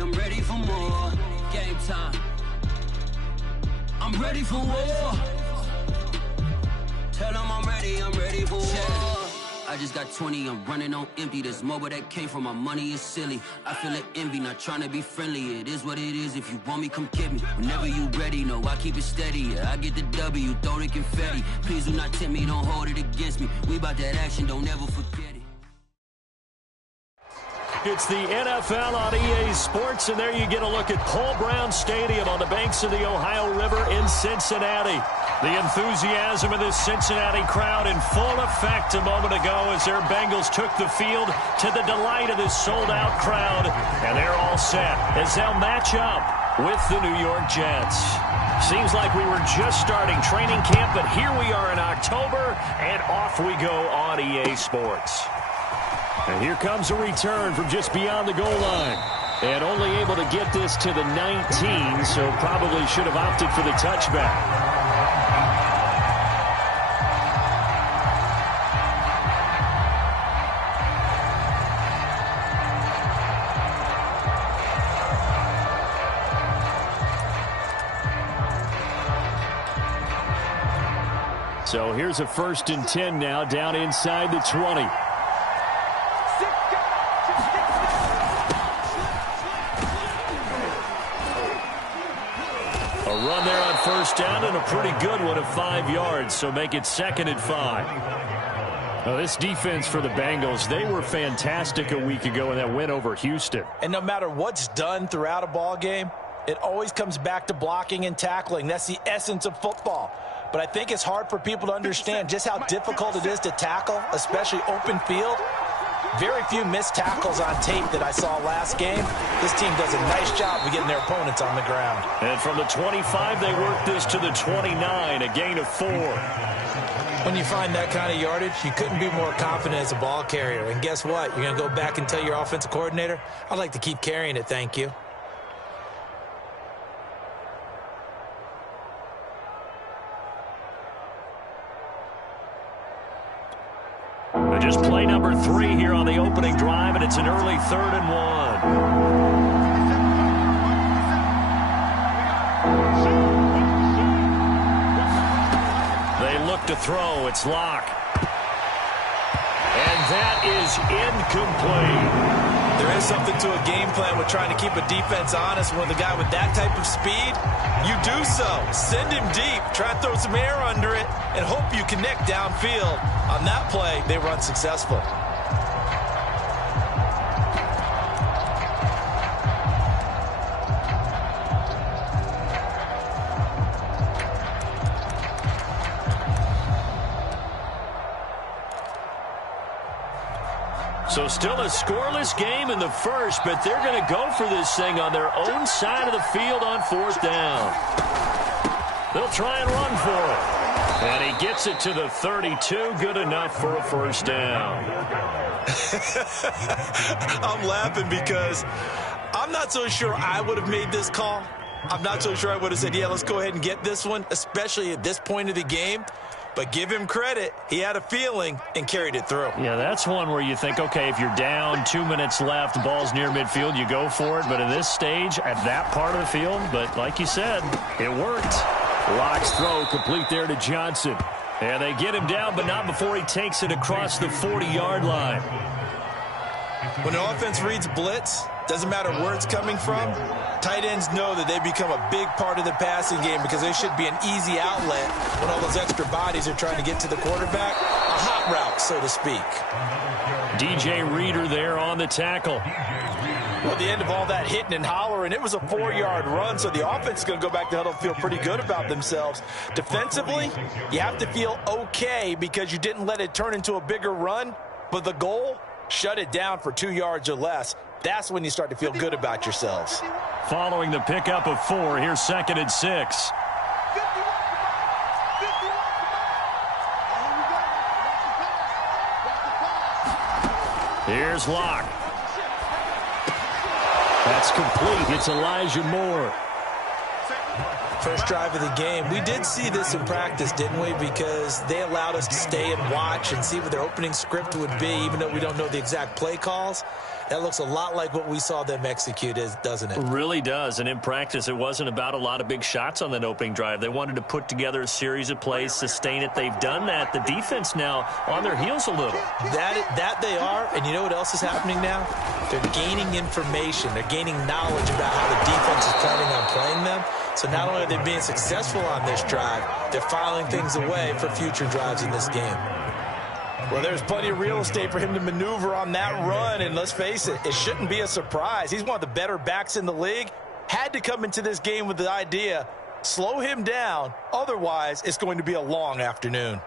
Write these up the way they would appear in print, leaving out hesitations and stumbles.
I'm ready for more. Game time. I'm ready for war. Tell them I'm ready for war. I just got 20, I'm running on empty. This mobile that came from my money is silly. I feel it envy, not trying to be friendly. It is what it is, if you want me, come get me. Whenever you ready, no, I keep it steady. Yeah, I get the W, throw the confetti. Please do not tempt me, don't hold it against me. We about that action, don't ever forget it. It's the NFL on EA Sports, and there you get a look at Paul Brown Stadium on the banks of the Ohio River in Cincinnati. The enthusiasm of this Cincinnati crowd in full effect a moment ago as their Bengals took the field to the delight of this sold-out crowd. And they're all set as they'll match up with the New York Jets. Seems like we were just starting training camp, but here we are in October, and off we go on EA Sports. And here comes a return from just beyond the goal line. And only able to get this to the 19, so probably should have opted for the touchback. So here's a 1st and 10 now, down inside the 20. A run there on 1st down and a pretty good one of 5 yards, so make it 2nd and 5. Well, this defense for the Bengals, they were fantastic a week ago in that win over Houston. And no matter what's done throughout a ball game, it always comes back to blocking and tackling. That's the essence of football. But I think it's hard for people to understand just how difficult it is to tackle, especially open field. Very few missed tackles on tape that I saw last game. This team does a nice job of getting their opponents on the ground. And from the 25, they work this to the 29, a gain of 4. When you find that kind of yardage, you couldn't be more confident as a ball carrier. And guess what? You're going to go back and tell your offensive coordinator, I'd like to keep carrying it, thank you. Just play number 3 here on the opening drive, and it's an early 3rd and 1. They look to throw. It's Locke. And that is incomplete. There is something to a game plan with trying to keep a defense honest. When the guy with that type of speed, you do so. Send him deep. Try and throw some air under it and hope you connect downfield. On that play, they were unsuccessful. So still a scoreless game in the first, but they're going to go for this thing on their own side of the field on 4th down. They'll try and run for it. And he gets it to the 32, good enough for a 1st down. I'm laughing because I'm not so sure I would have made this call. I'm not so sure I would have said, yeah, let's go ahead and get this one, especially at this point of the game. But give him credit. He had a feeling and carried it through. Yeah, that's one where you think, okay, if you're down, 2 minutes left, the ball's near midfield, you go for it. But at this stage, at that part of the field, but like you said, it worked. Locke's throw complete there to Johnson. And they get him down, but not before he takes it across the 40-yard line. When an offense reads blitz, doesn't matter where it's coming from, tight ends know that they become a big part of the passing game because they should be an easy outlet when all those extra bodies are trying to get to the quarterback. A hot route, so to speak. DJ Reader there on the tackle. Well, the end of all that hitting and hollering, it was a 4-yard run, so the offense is going to go back to huddle and feel pretty good about themselves. Defensively, you have to feel okay because you didn't let it turn into a bigger run, but the goal, shut it down for 2 yards or less. That's when you start to feel good about yourselves. Following the pickup of 4, here's 2nd and 6. Here's Locke. That's complete. It's Elijah Moore. First drive of the game. We did see this in practice, didn't we? Because they allowed us to stay and watch and see what their opening script would be, even though we don't know the exact play calls. That looks a lot like what we saw them execute, doesn't it? It really does. And in practice, it wasn't about a lot of big shots on that opening drive. They wanted to put together a series of plays, sustain it. They've done that. The defense now on their heels a little. That they are. And you know what else is happening now? They're gaining information. They're gaining knowledge about how the defense is planning on playing them. So not only are they being successful on this drive, they're filing things away for future drives in this game. Well, there's plenty of real estate for him to maneuver on that run, and let's face it, it shouldn't be a surprise. He's one of the better backs in the league. Had to come into this game with the idea, slow him down, otherwise it's going to be a long afternoon.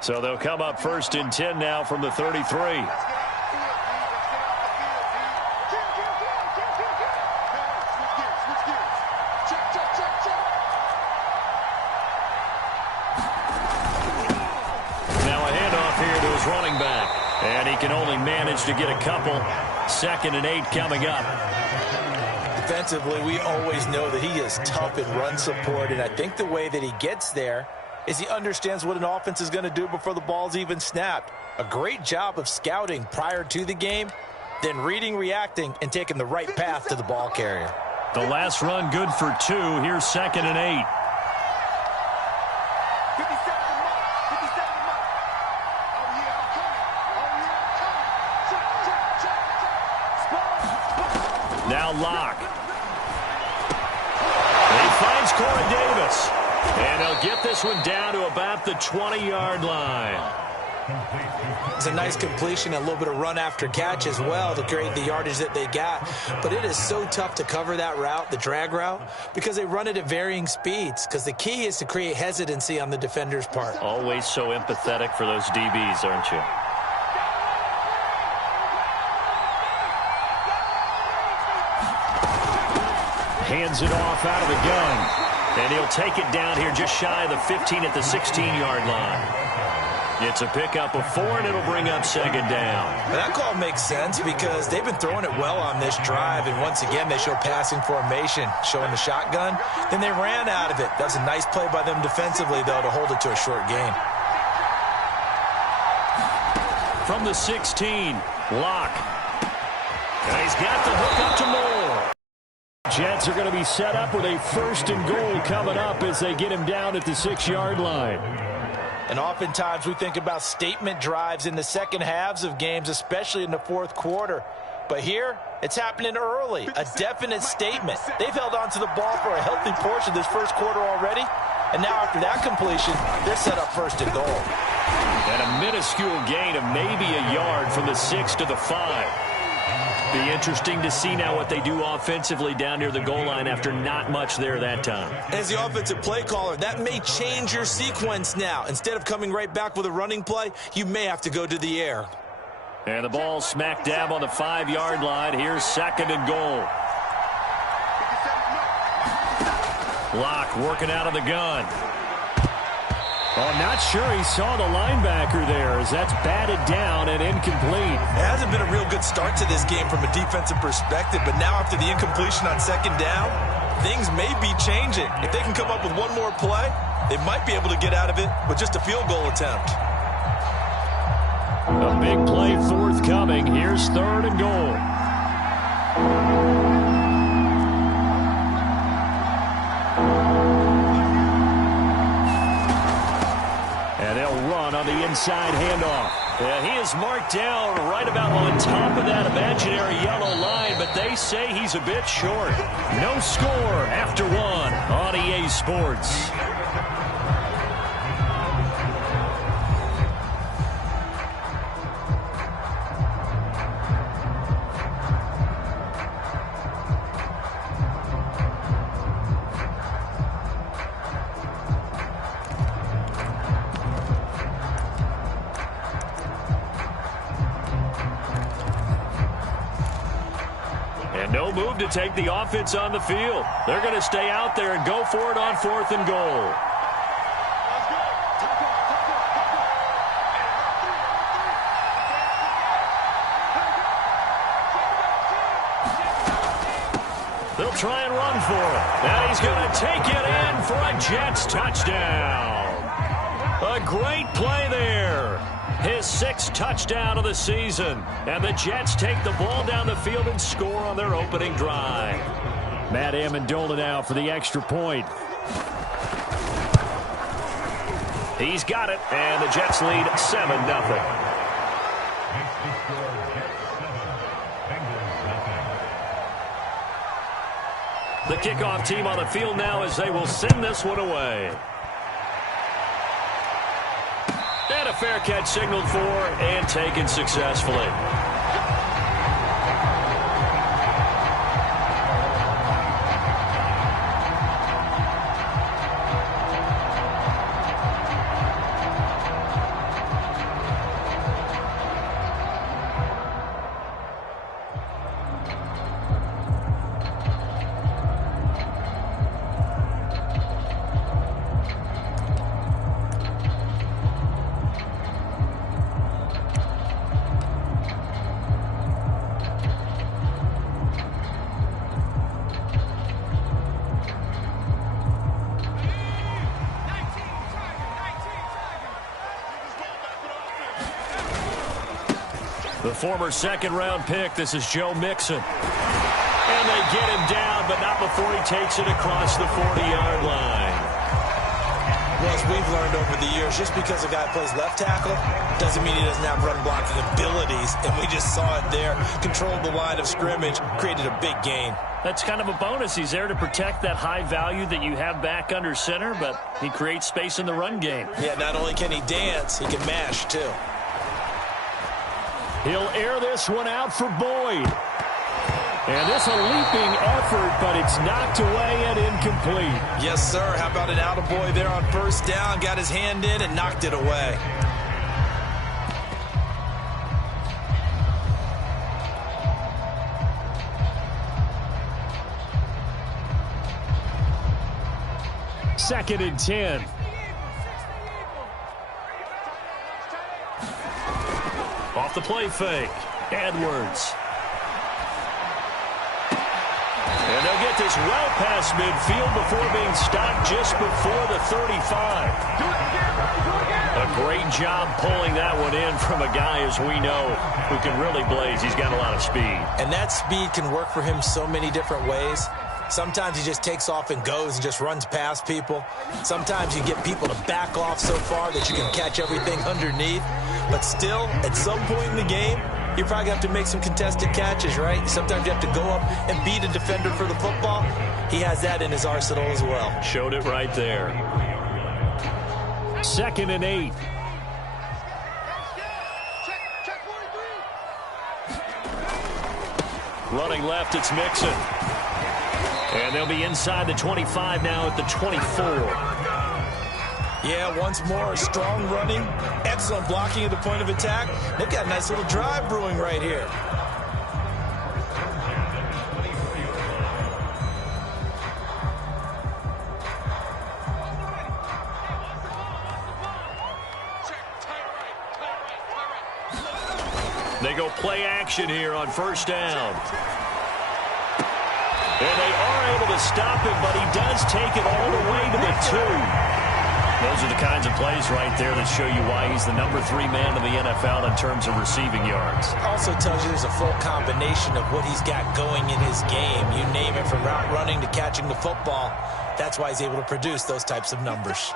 So they'll come up 1st and 10 now from the 33. Running back, and he can only manage to get a couple. 2nd and 8 coming up. Defensively, we always know that he is tough in run support, and I think the way that he gets there is he understands what an offense is going to do before the ball's even snapped. A great job of scouting prior to the game, then reading, reacting, and taking the right path to the ball carrier. The last run good for 2. Here's 2nd and 8. Now Locke. He finds Corey Davis. And he'll get this one down to about the 20-yard line. It's a nice completion, a little bit of run after catch as well to create the yardage that they got. But it is so tough to cover that route, the drag route, because they run it at varying speeds. Because the key is to create hesitancy on the defender's part. Always so empathetic for those DBs, aren't you? Hands it off out of the gun. And he'll take it down here just shy of the 15 at the 16-yard line. It's a pickup of 4, and it'll bring up 2nd down. But that call makes sense because they've been throwing it well on this drive, and once again, they show passing formation, showing the shotgun. Then they ran out of it. That's a nice play by them defensively, though, to hold it to a short gain. From the 16, Locke. And he's got the hook up to Moore. Jets are going to be set up with a 1st and goal coming up as they get him down at the 6-yard line. And oftentimes we think about statement drives in the second halves of games, especially in the 4th quarter. But here, it's happening early, a definite statement. They've held on to the ball for a healthy portion of this 1st quarter already. And now after that completion, they're set up 1st and goal. And a minuscule gain of maybe a yard from the 6 to the 5. Be interesting to see now what they do offensively down near the goal line after not much there that time. As the offensive play caller, that may change your sequence now. Instead of coming right back with a running play, you may have to go to the air. And the ball smack dab on the 5-yard line. Here's 2nd and goal. Locke working out of the gun. Oh, not sure he saw the linebacker there as that's batted down and incomplete. It hasn't been a real good start to this game from a defensive perspective, but now after the incompletion on 2nd down, things may be changing. If they can come up with one more play, they might be able to get out of it with just a field goal attempt. A big play forthcoming. Here's 3rd and goal. And they'll run on the inside handoff. Yeah, he is marked down right about on top of that imaginary yellow line, but they say he's a bit short. No score after 1 on EA Sports. No move to take the offense on the field. They're going to stay out there and go for it on 4th and goal. They'll try and run for it. Now he's going to take it in for a Jets touchdown. A great play there. His 6th touchdown of the season. And the Jets take the ball down the field and score on their opening drive. Matt Amendola now for the extra point. He's got it, and the Jets lead 7-0. The kickoff team on the field now as they will send this one away. And a fair catch signaled for and taken successfully. The former second-round pick, this is Joe Mixon. And they get him down, but not before he takes it across the 40-yard line. Well, as we've learned over the years, just because a guy plays left tackle doesn't mean he doesn't have run-blocking abilities. And we just saw it there. Controlled the line of scrimmage, created a big gain. That's kind of a bonus. He's there to protect that high value that you have back under center, but he creates space in the run game. Yeah, not only can he dance, he can mash, too. He'll air this one out for Boyd. And this a leaping effort, but it's knocked away and incomplete. Yes, sir. How about an attaboy there on first down? Got his hand in and knocked it away. Second and 10. Off the play fake. Edwards. And they'll get this well past midfield before being stopped just before the 35. A great job pulling that one in from a guy, as we know, who can really blaze. He's got a lot of speed. And that speed can work for him so many different ways. Sometimes he just takes off and goes and just runs past people. Sometimes you get people to back off so far that you can catch everything underneath. But still, at some point in the game, you probably have to make some contested catches, right? Sometimes you have to go up and beat a defender for the football. He has that in his arsenal as well. Showed it right there. Second and 8. Running left, it's Mixon. And they'll be inside the 25 now at the 24. Yeah, once more, strong running, excellent blocking at the point of attack. They've got a nice little drive brewing right here. They go play action here on first down. And they are able to stop him, but he does take it all the way to the 2. Those are the kinds of plays right there that show you why he's the number 3 man in the NFL in terms of receiving yards. Also tells you there's a full combination of what he's got going in his game. You name it, from route running to catching the football. That's why he's able to produce those types of numbers.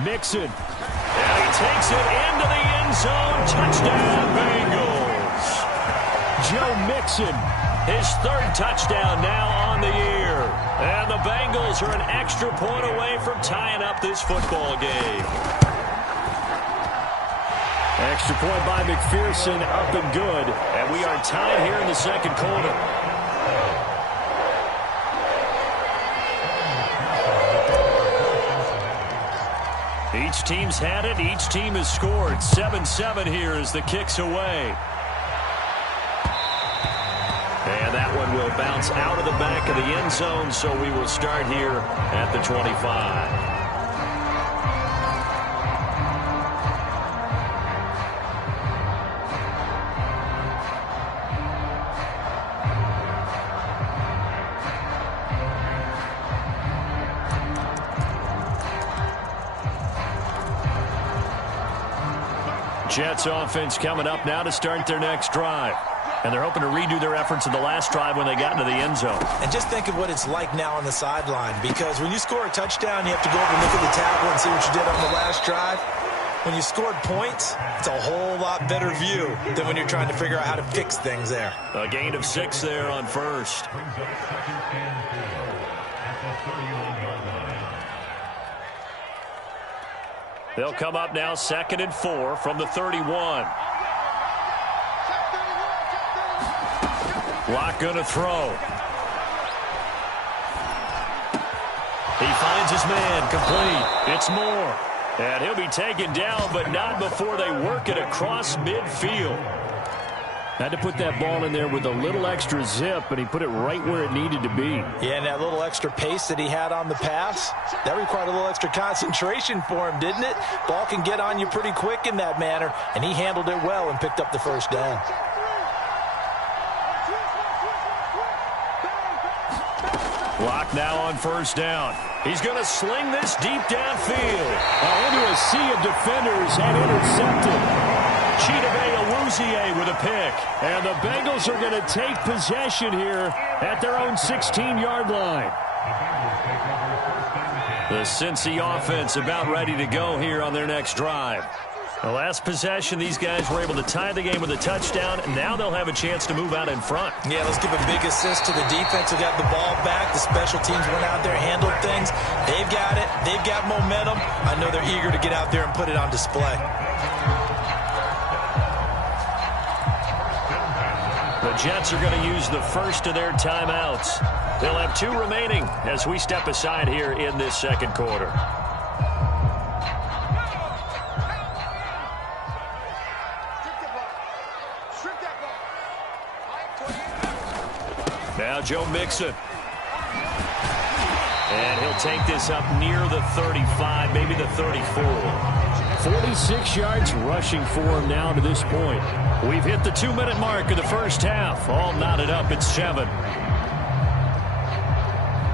Mixon. And he takes it into the end zone. Touchdown, Bengals. Joe Mixon, his 3rd touchdown now on the year. And the Bengals are an extra point away from tying up this football game. Extra point by McPherson, up and good. And we are tied here in the second quarter. Each team's had it. Each team has scored. 7-7 here as the kick's away. And that one will bounce out of the back of the end zone, so we will start here at the 25. Jets offense coming up now to start their next drive. And they're hoping to redo their efforts in the last drive when they got into the end zone. And just think of what it's like now on the sideline, because when you score a touchdown, you have to go over and look at the tackle and see what you did on the last drive. When you scored points, it's a whole lot better view than when you're trying to figure out how to fix things there. A gain of 6 there on first. They'll come up now 2nd and 4 from the 31. Locke going to throw. He finds his man, complete. It's Moore. And he'll be taken down, but not before they work it across midfield. Had to put that ball in there with a little extra zip, and he put it right where it needed to be. Yeah, and that little extra pace that he had on the pass, that required a little extra concentration for him, didn't it? Ball can get on you pretty quick in that manner, and he handled it well and picked up the first down. Locke now on first down. He's going to sling this deep downfield. Into a sea of defenders and intercepted. Chidobe Awuzie with a pick. And the Bengals are going to take possession here at their own 16-yard line. The Cincy offense about ready to go here on their next drive. The last possession, these guys were able to tie the game with a touchdown. Now they'll have a chance to move out in front. Yeah, let's give a big assist to the defense who got the ball back. The special teams went out there, handled things. They've got it. They've got momentum. I know they're eager to get out there and put it on display. The Jets are going to use the first of their timeouts. They'll have 2 remaining as we step aside here in this second quarter. Now Joe Mixon. And he'll take this up near the 35, maybe the 34. 46 yards rushing for him now to this point. We've hit the 2-minute mark of the first half. All knotted up at 7.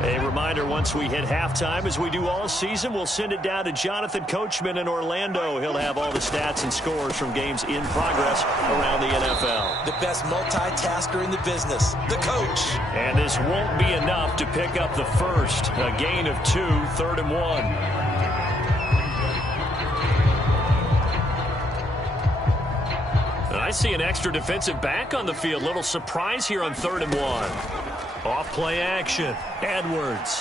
A reminder, once we hit halftime, as we do all season, we'll send it down to Jonathan Coachman in Orlando. He'll have all the stats and scores from games in progress around the NFL. The best multitasker in the business, the coach. And this won't be enough to pick up the first. A gain of 2, 3rd and 1. I see an extra defensive back on the field. Little surprise here on 3rd and 1. Off play action. Edwards.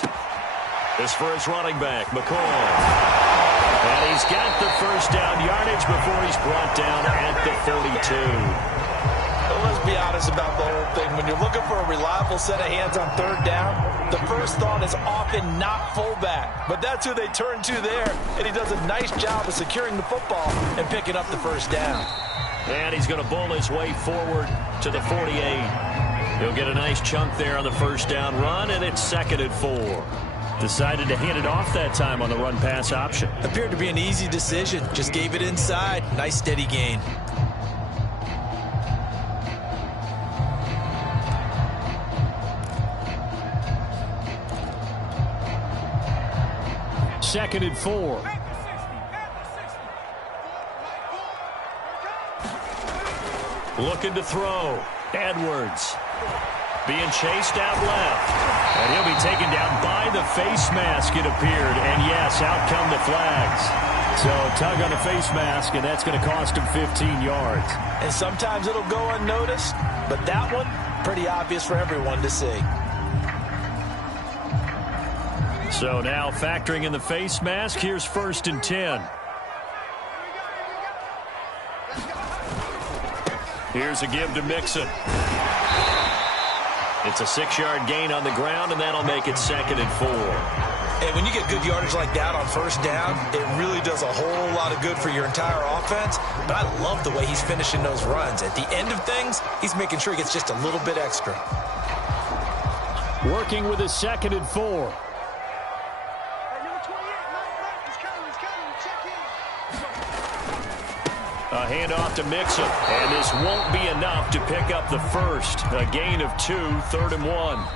This for his running back, McCoy. And he's got the first down yardage before he's brought down at the 42. Well, let's be honest about the whole thing. When you're looking for a reliable set of hands on 3rd down, the first thought is often not fullback. But that's who they turn to there, and he does a nice job of securing the football and picking up the first down. And he's going to bowl his way forward to the 48. He'll get a nice chunk there on the first down run, and it's 2nd and 4. Decided to hand it off that time on the run-pass option. Appeared to be an easy decision. Just gave it inside. Nice steady gain. Second and 4. Looking to throw. Edwards. Being chased out left. And he'll be taken down by the face mask, it appeared. And yes, out come the flags. So tug on the face mask, and that's going to cost him 15 yards. And sometimes it'll go unnoticed, but that one, pretty obvious for everyone to see. So now factoring in the face mask, here's 1st and 10. Here's a give to Mixon. It's a 6-yard gain on the ground, and that'll make it 2nd and 4. And when you get good yardage like that on first down, it really does a whole lot of good for your entire offense. But I love the way he's finishing those runs. At the end of things, he's making sure he gets just a little bit extra. Working with a 2nd and 4. A handoff to Mixon, and this won't be enough to pick up the first. A gain of 2, 3rd and 1.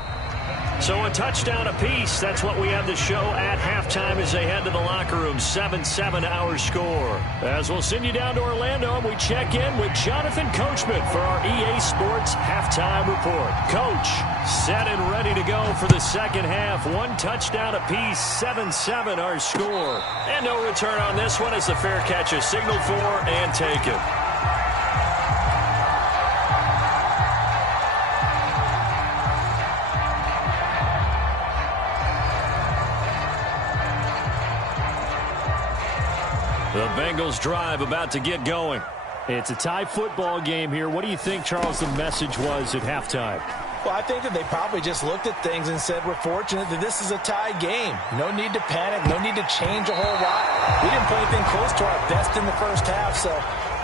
So a touchdown apiece. That's what we have to show at halftime as they head to the locker room. 7-7 our score. As we'll send you down to Orlando, and we check in with Jonathan Coachman for our EA Sports Halftime Report. Coach, set and ready to go for the second half. One touchdown apiece, 7-7 our score. And no return on this one as the fair catch is signaled for and taken. The Bengals drive about to get going. It's a tie football game here. What do you think, Charles, the message was at halftime? Well, I think that they probably just looked at things and said, we're fortunate that this is a tie game. No need to panic. No need to change a whole lot. We didn't play anything close to our best in the first half, so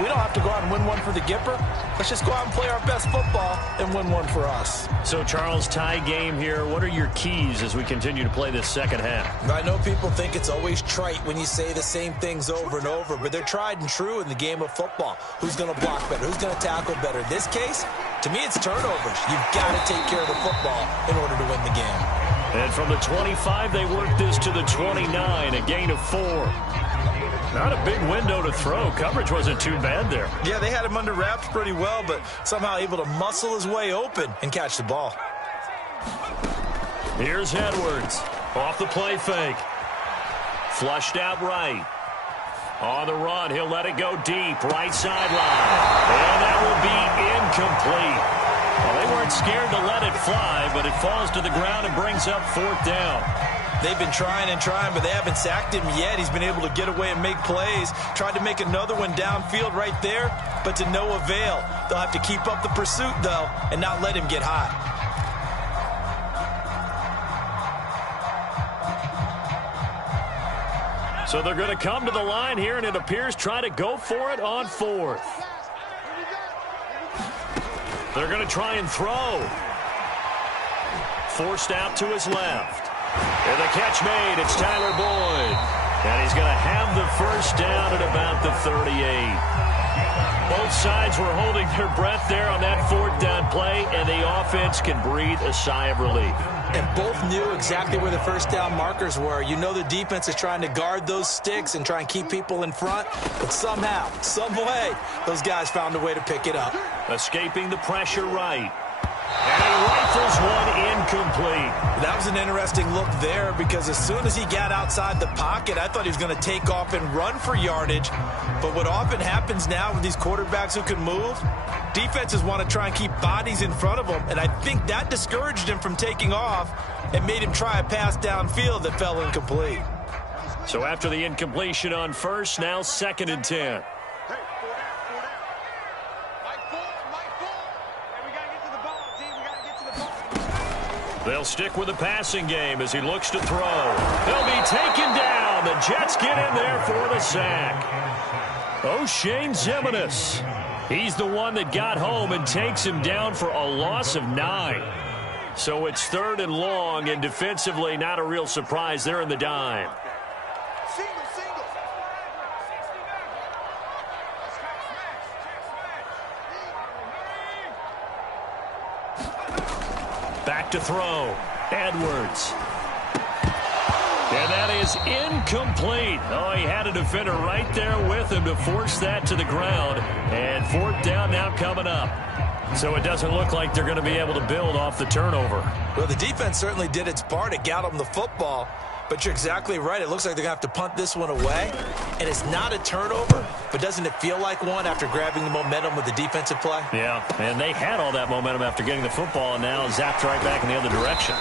we don't have to go out and win one for the Gipper. Let's just go out and play our best football and win one for us. So, Charles, tie game here. What are your keys as we continue to play this second half? I know people think it's always trite when you say the same things over and over, but they're tried and true in the game of football. Who's going to block better? Who's going to tackle better? In this case, to me, it's turnovers. You've got to take care of the football in order to win the game. And from the 25, they work this to the 29, a gain of 4. Not a big window to throw. Coverage wasn't too bad there. Yeah, they had him under wraps pretty well, but somehow able to muscle his way open and catch the ball. Here's Edwards. Off the play fake. Flushed out right. On the run, he'll let it go deep. Right sideline. And that will be incomplete. Well, they weren't scared to let it fly, but it falls to the ground and brings up 4th down. They've been trying and trying, but they haven't sacked him yet. He's been able to get away and make plays. Tried to make another one downfield right there, but to no avail. They'll have to keep up the pursuit, though, and not let him get hot. So they're going to come to the line here, and it appears try to go for it on 4th. They're going to try and throw. Forced out to his left. And the catch made. It's Tyler Boyd. And he's going to have the first down at about the 38. Both sides were holding their breath there on that 4th down play, and the offense can breathe a sigh of relief. And both knew exactly where the first down markers were. You know the defense is trying to guard those sticks and try and keep people in front, but somehow, some way, those guys found a way to pick it up. Escaping the pressure right. And he rifles one incomplete. That was an interesting look there because as soon as he got outside the pocket, I thought he was going to take off and run for yardage. But what often happens now with these quarterbacks who can move, defenses want to try and keep bodies in front of them, and I think that discouraged him from taking off and made him try a pass downfield that fell incomplete. So after the incompletion on first, now 2nd and 10. They'll stick with the passing game as he looks to throw. They'll be taken down. The Jets get in there for the sack. O'Shane Ximines. He's the one that got home and takes him down for a loss of 9. So it's 3rd and long, and defensively not a real surprise. They're in the dime. Back to throw. Edwards. And that is incomplete. Oh, he had a defender right there with him to force that to the ground. And 4th down now coming up. So it doesn't look like they're going to be able to build off the turnover. Well, the defense certainly did its part to get them the football. But you're exactly right. It looks like they're going to have to punt this one away. And it's not a turnover, but doesn't it feel like one after grabbing the momentum with the defensive play? Yeah, and they had all that momentum after getting the football and now zapped right back in the other direction.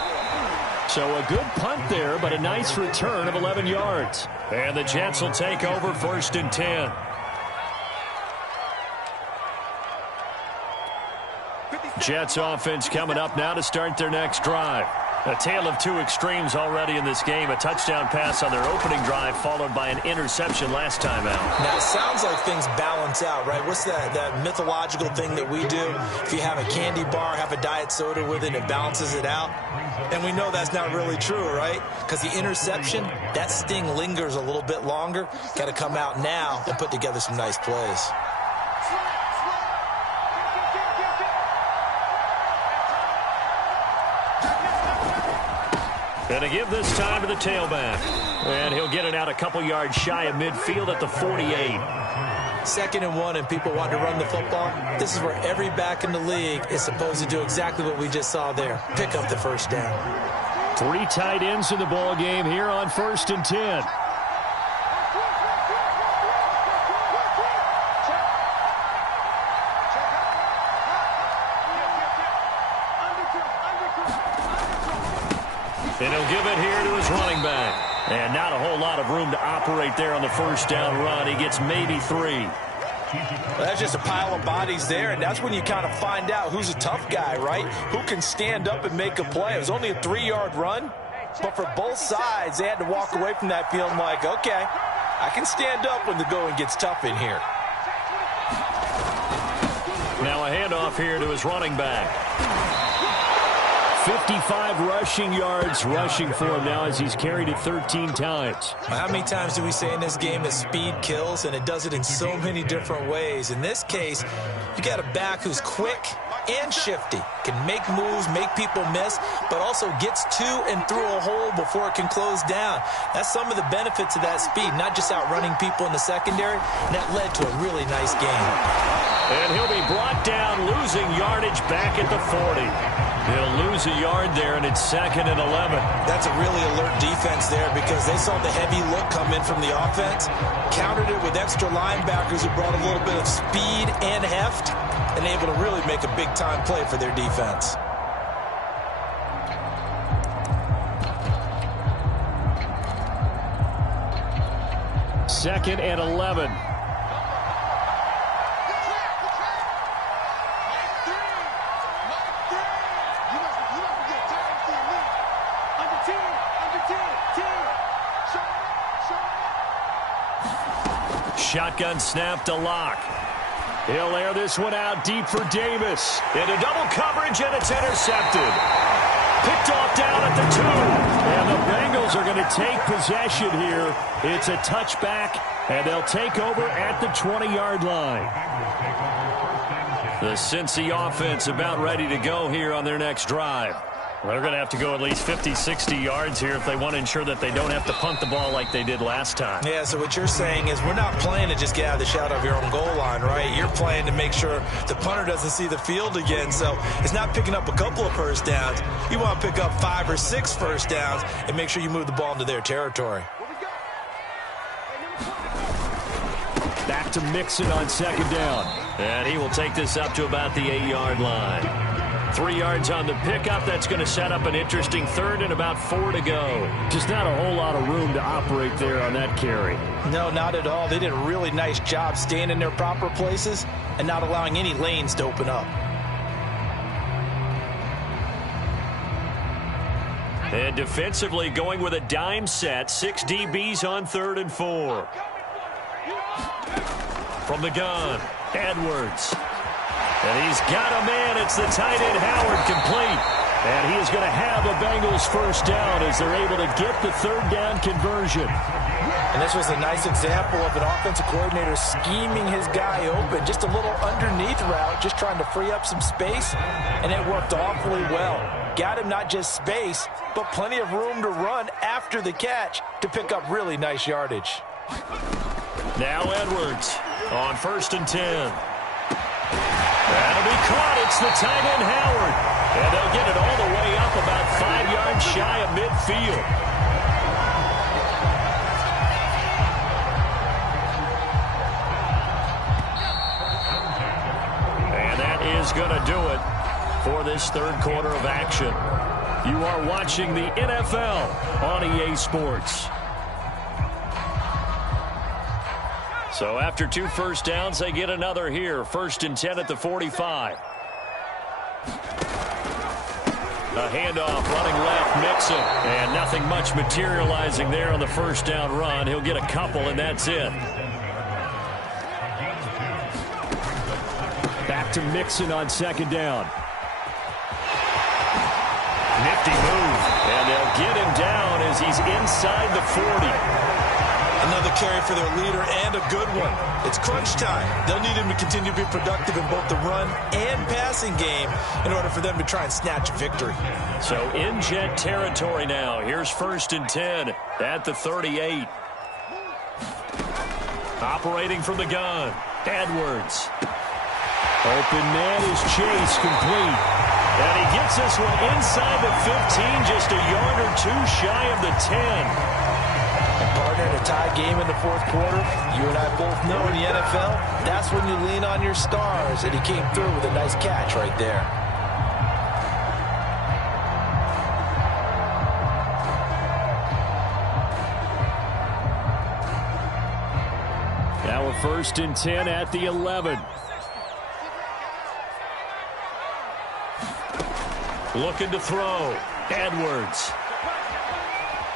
So a good punt there, but a nice return of 11 yards. And the Jets will take over 1st and 10. Jets offense coming up now to start their next drive. A tale of two extremes already in this game. A touchdown pass on their opening drive followed by an interception last time out. Now, it sounds like things balance out, right? What's that mythological thing that we do? If you have a candy bar, have a diet soda with it, it balances it out. And we know that's not really true, right? Because the interception, that sting lingers a little bit longer. Got to come out now and put together some nice plays. Going to give this time to the tailback. And he'll get it out a couple yards shy of midfield at the 48. 2nd and 1, and people want to run the football. This is where every back in the league is supposed to do exactly what we just saw there. Pick up the first down. 3 tight ends in the ball game here on 1st and 10. And he'll give it here to his running back. And not a whole lot of room to operate there on the first down run. He gets maybe 3. Well, that's just a pile of bodies there, and that's when you kind of find out who's a tough guy, right? Who can stand up and make a play. It was only a 3-yard run, but for both sides, they had to walk away from that feeling like, okay, I can stand up when the going gets tough in here. Now a handoff here to his running back. 55 rushing yards rushing for him now as he's carried it 13 times. How many times do we say in this game that speed kills, and it does it in so many different ways? In this case, you got a back who's quick and shifty, can make moves, make people miss, but also gets to and through a hole before it can close down. That's some of the benefits of that speed, not just outrunning people in the secondary, and that led to a really nice game. And he'll be brought down, losing yardage back at the 40. He'll lose a yard there, and it's 2nd and 11. That's a really alert defense there because they saw the heavy look come in from the offense, countered it with extra linebackers who brought a little bit of speed and heft, and able to really make a big-time play for their defense. Second and 11. Shotgun snap to Locke. He'll air this one out deep for Davis. Into double coverage, and it's intercepted. Picked off down at the 2. And the Bengals are going to take possession here. It's a touchback, and they'll take over at the 20-yard line. The Cincy offense about ready to go here on their next drive. They're going to have to go at least 50, 60 yards here if they want to ensure that they don't have to punt the ball like they did last time. Yeah, so what you're saying is we're not playing to just get out of the shadow of your own goal line, right? You're playing to make sure the punter doesn't see the field again. So it's not picking up a couple of first downs. You want to pick up 5 or 6 first downs and make sure you move the ball into their territory. Back to Mixon on 2nd down. And he will take this up to about the 8-yard line. 3 yards on the pickup. That's going to set up an interesting 3rd and about 4 to go. Just not a whole lot of room to operate there on that carry. No, not at all. They did a really nice job staying in their proper places and not allowing any lanes to open up. And defensively going with a dime set. 6 DBs on 3rd and 4. From the gun, Edwards. And he's got a man. It's the tight end, Howard, complete. And he is going to have a Bengals first down as they're able to get the 3rd down conversion. And this was a nice example of an offensive coordinator scheming his guy open. Just a little underneath route, just trying to free up some space, and it worked awfully well. Got him not just space, but plenty of room to run after the catch to pick up really nice yardage. Now Edwards on 1st and 10. That'll be caught. It's the tight end, Howard. And they'll get it all the way up about 5 yards shy of midfield. And that is going to do it for this 3rd quarter of action. You are watching the NFL on EA Sports. So after 2 first downs, they get another here. 1st and 10 at the 45. A handoff running left, Mixon. And nothing much materializing there on the first down run. He'll get a couple, and that's it. Back to Mixon on 2nd down. Nifty move. And they'll get him down as he's inside the 40. Another carry for their leader and a good one. It's crunch time. They'll need him to continue to be productive in both the run and passing game in order for them to try and snatch a victory. So in jet territory now. Here's 1st and 10 at the 38. Operating from the gun, Edwards. Open man is Chase, complete. And he gets this one inside the 15, just a yard or two shy of the 10. And partner, in a tie game in the fourth quarter, you and I both know in the NFL, that's when you lean on your stars, and he came through with a nice catch right there. Now a 1st and 10 at the 11. Looking to throw. Edwards.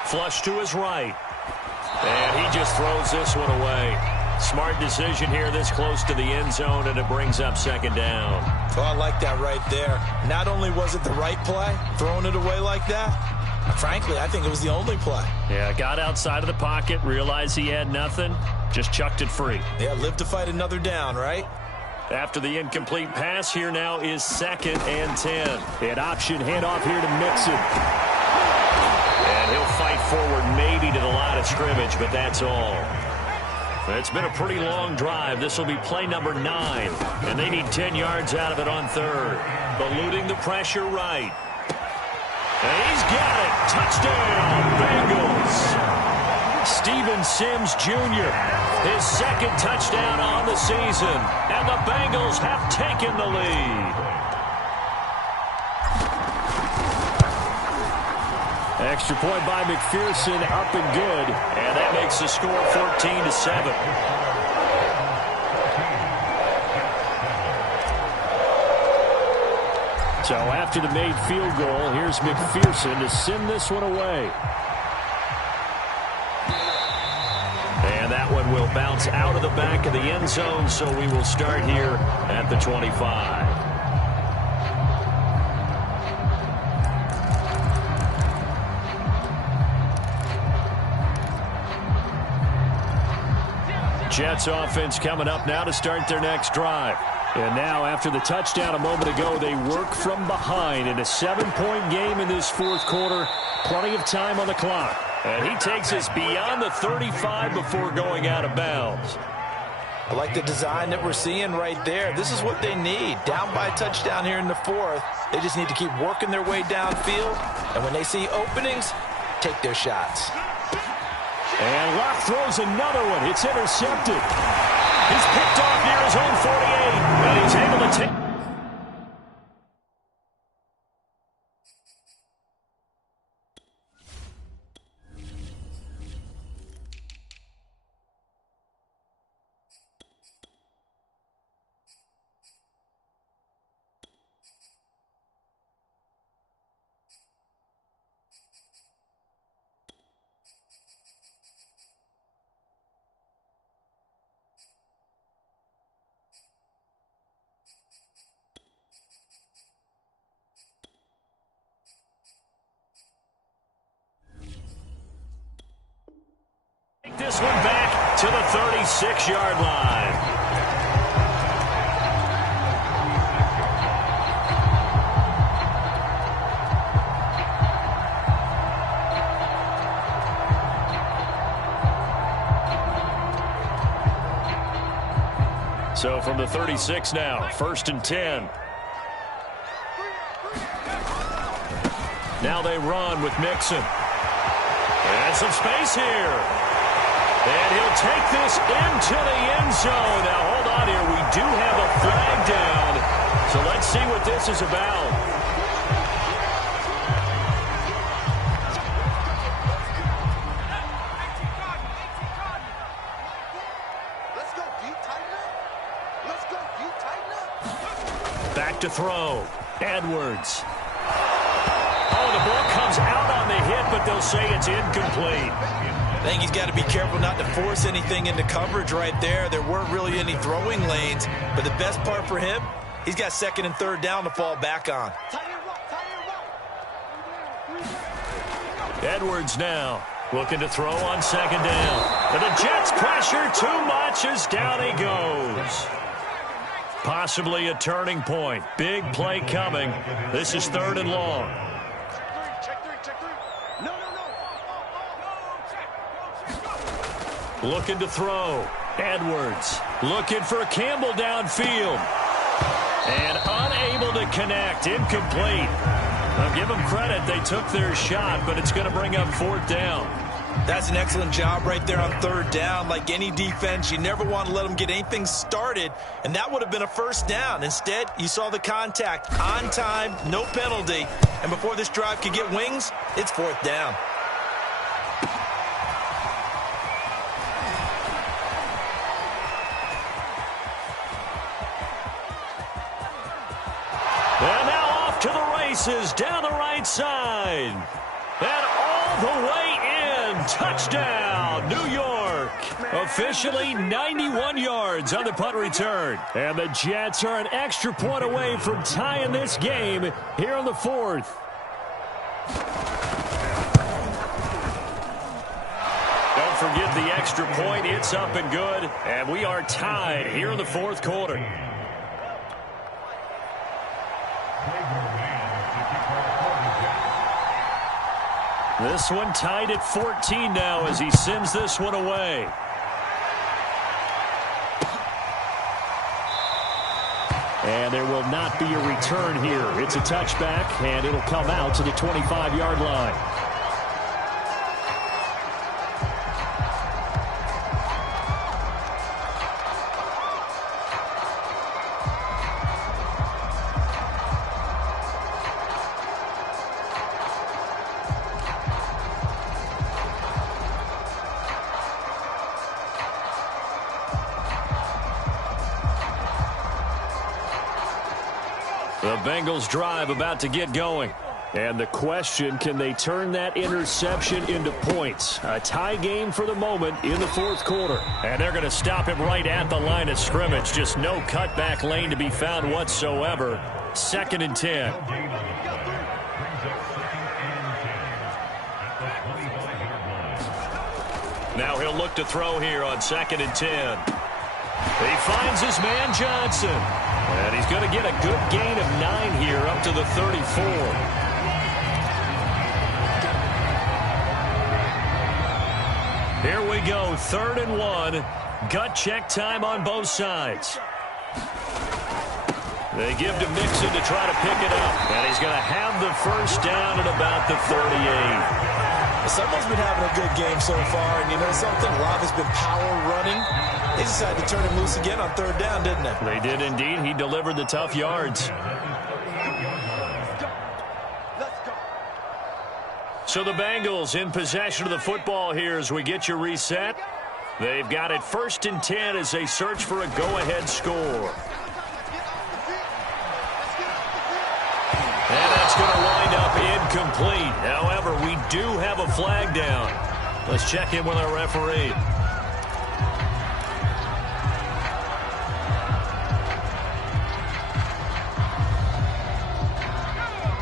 Flush to his right. And he just throws this one away. Smart decision here this close to the end zone, and it brings up 2nd down. Oh, I like that right there. Not only was it the right play, throwing it away like that, frankly, I think it was the only play. Yeah, got outside of the pocket, realized he had nothing, just chucked it free. Yeah, live to fight another down, right? After the incomplete pass, here now is 2nd and 10. An option handoff here to Mixon. And he'll fight forward maybe to the line of scrimmage, but that's all. It's been a pretty long drive. This will be play number 9. And they need 10 yards out of it on 3rd. Eluding the pressure right. And he's got it. Touchdown, Bengals. Steven Sims Jr., his 2nd touchdown on the season. And the Bengals have taken the lead. Extra point by McPherson, up and good. And that makes the score 14-7. So after the made field goal, here's McPherson to send this one away. And that one will bounce out of the back of the end zone, so we will start here at the 25. Jets offense coming up now to start their next drive. And now, after the touchdown a moment ago, they work from behind in a 7-point game in this fourth quarter. Plenty of time on the clock. And he takes us beyond the 35 before going out of bounds. I like the design that we're seeing right there. This is what they need. Down by a touchdown here in the fourth. They just need to keep working their way downfield. And when they see openings, take their shots. And Locke throws another one. It's intercepted. He's picked off near his own 48. And he's able to take... this one back to the 36-yard line. So from the 36 now, 1st and 10. Now they run with Mixon. And some space here. And he'll take this into the end zone. Now, hold on here. We do have a flag down. So let's see what this is about. Back to throw. Edwards. Oh, the ball comes out on the hit, but they'll say it's incomplete. I think he's got to be careful not to force anything into coverage right there. There weren't really any throwing lanes, but the best part for him, he's got 2nd and 3rd down to fall back on. Edwards now Looking to throw on second down. And the Jets pressure too much as down he goes. Possibly a turning point. Big play coming. This is 3rd and long. Looking to throw. Edwards looking for Campbell downfield. And unable to connect. Incomplete. I'll give them credit. They took their shot, but it's going to bring up 4th down. That's an excellent job right there on 3rd down. Like any defense, you never want to let them get anything started, and that would have been a 1st down. Instead, you saw the contact on time, no penalty, and before this drive could get wings, it's 4th down. And now off to the races down the right side. And all the way in. Touchdown, New York. Officially 91 yards on the punt return. And the Jets are an extra point away from tying this game here in the 4th. Don't forget the extra point. It's up and good. And we are tied here in the 4th quarter. This one tied at 14 now as he sends this one away. And there will not be a return here. It's a touchback, and it'll come out to the 25-yard line. The Bengals drive about to get going. And the question, can they turn that interception into points? A tie game for the moment in the 4th quarter. And they're going to stop him right at the line of scrimmage. Just no cutback lane to be found whatsoever. 2nd and 10. Now he'll look to throw here on 2nd and 10. He finds his man Johnson. And he's going to get a good gain of 9 here up to the 34. Here we go, 3rd and 1. Gut check time on both sides. They give to Mixon to try to pick it up. And he's going to have the 1st down at about the 38. Someone's been having a good game so far, and you know something? A lot has been power running. They decided to turn him loose again on 3rd down, didn't they? They did indeed. He delivered the tough yards. So the Bengals in possession of the football here as we get you reset. They've got it 1st and 10 as they search for a go-ahead score. And that's going to wind up incomplete. However, we do have a flag down. Let's check in with our referee.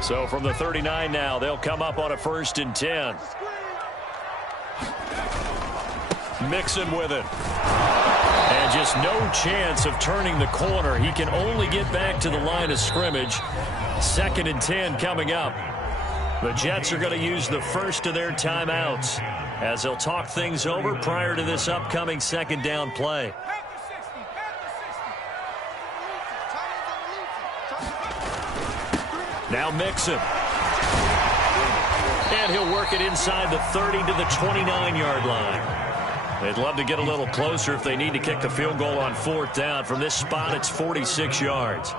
So from the 39 now, they'll come up on a 1st and 10. Mixon with it. And just no chance of turning the corner. He can only get back to the line of scrimmage. 2nd and 10 coming up. The Jets are going to use the first of their timeouts as they'll talk things over prior to this upcoming 2nd down play. Now Mixon. And he'll work it inside the 30 to the 29-yard line. They'd love to get a little closer if they need to kick the field goal on 4th down. From this spot, it's 46 yards.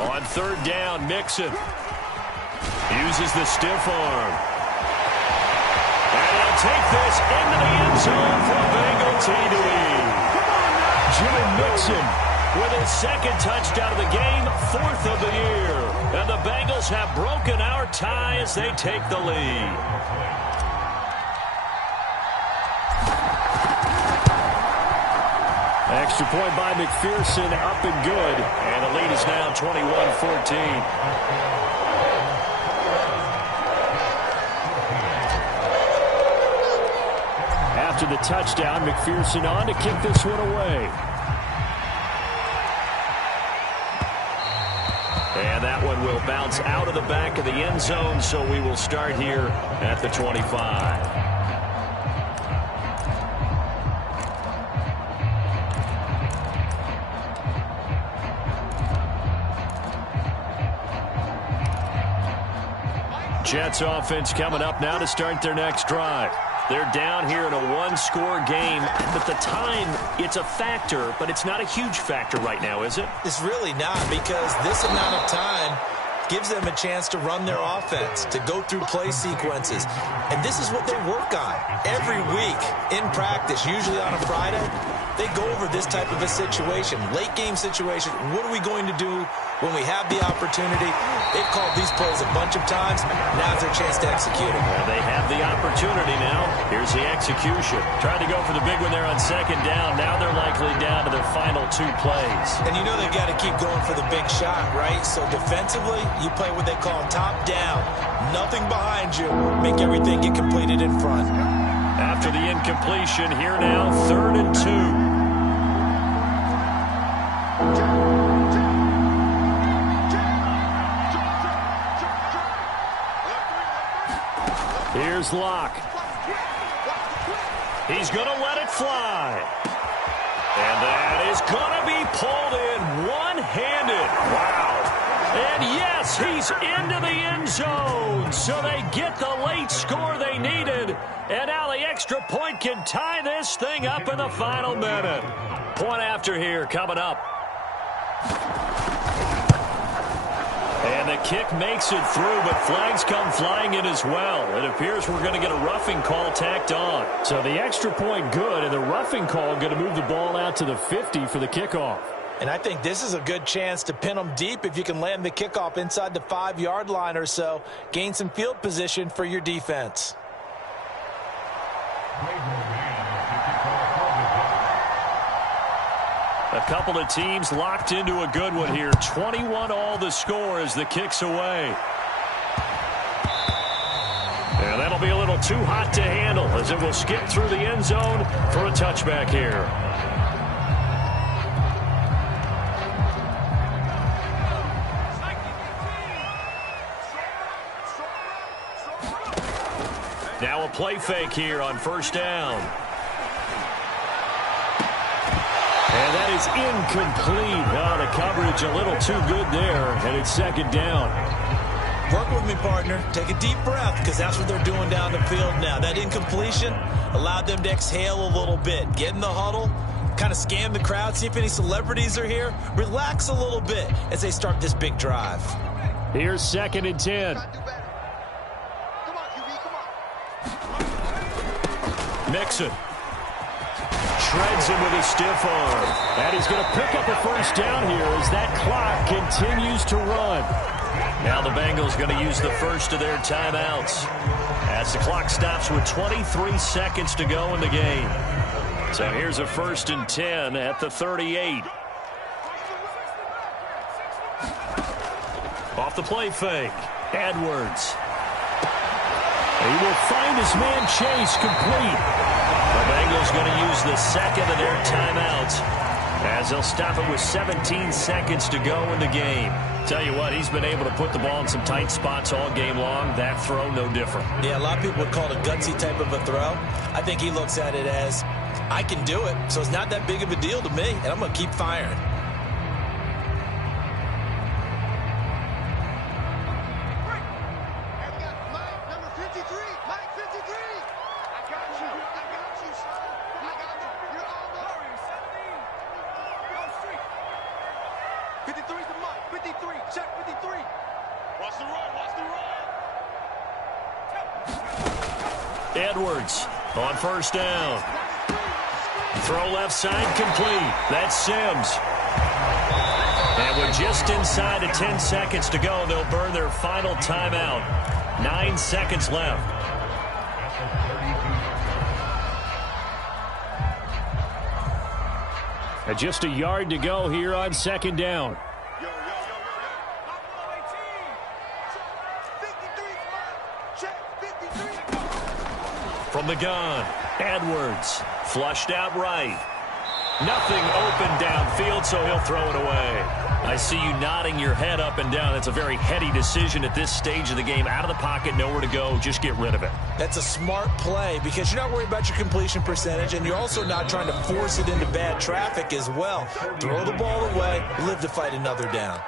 On 3rd down, Mixon uses the stiff arm. And he'll take this into the end zone for a Bengal TD. Jimmy Mixon with his 2nd touchdown of the game, 4th of the year. And the Bengals have broken our tie as they take the lead. Extra point by McPherson, up and good. And the lead is now 21-14. after the touchdown. McPherson on to kick this one away. And that one will bounce out of the back of the end zone, so we will start here at the 25. Jets offense coming up now to start their next drive. They're down here in a one-score game, but the time, it's a factor, but it's not a huge factor right now, is it? It's really not, because this amount of time gives them a chance to run their offense, to go through play sequences. And this is what they work on every week in practice, usually on a Friday. They go over this type of a situation, late game situation. What are we going to do when we have the opportunity? They've called these plays a bunch of times. Now's their chance to execute them. Well, they have the opportunity now. Here's the execution. Tried to go for the big one there on second down. Now they're likely down to their final two plays. And you know they've got to keep going for the big shot, right? So defensively, you play what they call top down. Nothing behind you. Make everything get completed in front. After the incompletion, here now, 3rd and 2. Here's Locke. He's going to let it fly. And that is going to be pulled in one-handed. Wow. And yes, he's into the end zone. So they get the late score they needed. And now the extra point can tie this thing up in the final minute. Point after here coming up. And the kick makes it through, but flags come flying in as well. It appears we're going to get a roughing call tacked on. So the extra point good, and the roughing call going to move the ball out to the 50 for the kickoff. And I think this is a good chance to pin them deep if you can land the kickoff inside the 5-yard line or so. Gain some field position for your defense. A couple of teams locked into a good one here. 21 all the score as the kick's away. And that'll be a little too hot to handle as it will skip through the end zone for a touchback here. Now a play fake here on 1st down. And that is incomplete. Oh, the coverage a little too good there, and it's 2nd down. Work with me, partner. Take a deep breath, because that's what they're doing down the field now. That incompletion allowed them to exhale a little bit. Get in the huddle, kind of scan the crowd, see if any celebrities are here. Relax a little bit as they start this big drive. Here's 2nd and 10. Mixon. Shreds him with a stiff arm. And he's going to pick up a 1st down here as that clock continues to run. Now the Bengals going to use the first of their timeouts as the clock stops with 23 seconds to go in the game. So here's a 1st and 10 at the 38. Off the play fake. Edwards. He will find his man Chase complete. The Bengals going to use the 2nd of their timeouts as they'll stop it with 17 seconds to go in the game. Tell you what, he's been able to put the ball in some tight spots all game long. That throw, no different. Yeah, a lot of people would call it a gutsy type of a throw. I think he looks at it as, I can do it, so it's not that big of a deal to me, and I'm going to keep firing. Edwards on 1st down. Throw left side complete. That's Sims. And with just inside of 10 seconds to go, they'll burn their final timeout. 9 seconds left. And just a yard to go here on 2nd down. from the gun. Edwards flushed out right. Nothing open downfield, so he'll throw it away. I see you nodding your head up and down. It's a very heady decision at this stage of the game. Out of the pocket, nowhere to go. Just get rid of it. That's a smart play because you're not worried about your completion percentage, and you're also not trying to force it into bad traffic as well. Throw the ball away, live to fight another down.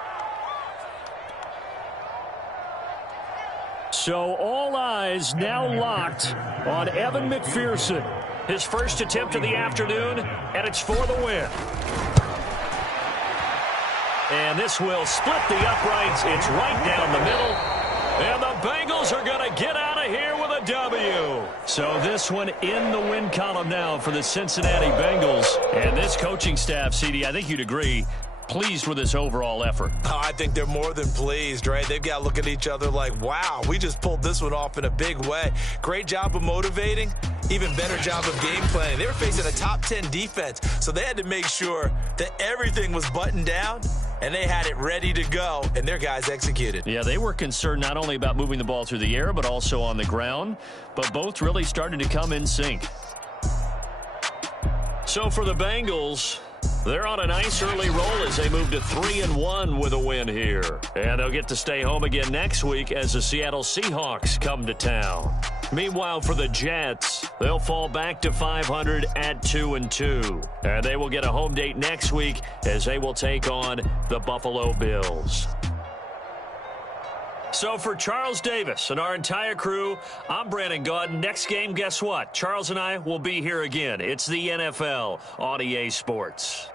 So all eyes now locked on Evan McPherson. His first attempt of the afternoon, and it's for the win. And this will split the uprights. It's right down the middle. And the Bengals are going to get out of here with a W. So this one in the win column now for the Cincinnati Bengals. And this coaching staff, CD, I think you'd agree, pleased with this overall effort. Oh, I think they're more than pleased, right? They've got to look at each other like, wow, we just pulled this one off in a big way. Great job of motivating. Even better job of game planning. They were facing a top 10 defense, so they had to make sure that everything was buttoned down, and they had it ready to go, and their guys executed. Yeah, they were concerned not only about moving the ball through the air, but also on the ground, but both really started to come in sync. So for the Bengals, they're on a nice early roll as they move to 3-1 with a win here. And they'll get to stay home again next week as the Seattle Seahawks come to town. Meanwhile, for the Jets, they'll fall back to 500 at 2-2. And they will get a home date next week as they will take on the Buffalo Bills. So for Charles Davis and our entire crew, I'm Brandon Gaudin. Next game, guess what? Charles and I will be here again. It's the NFL on EA Sports.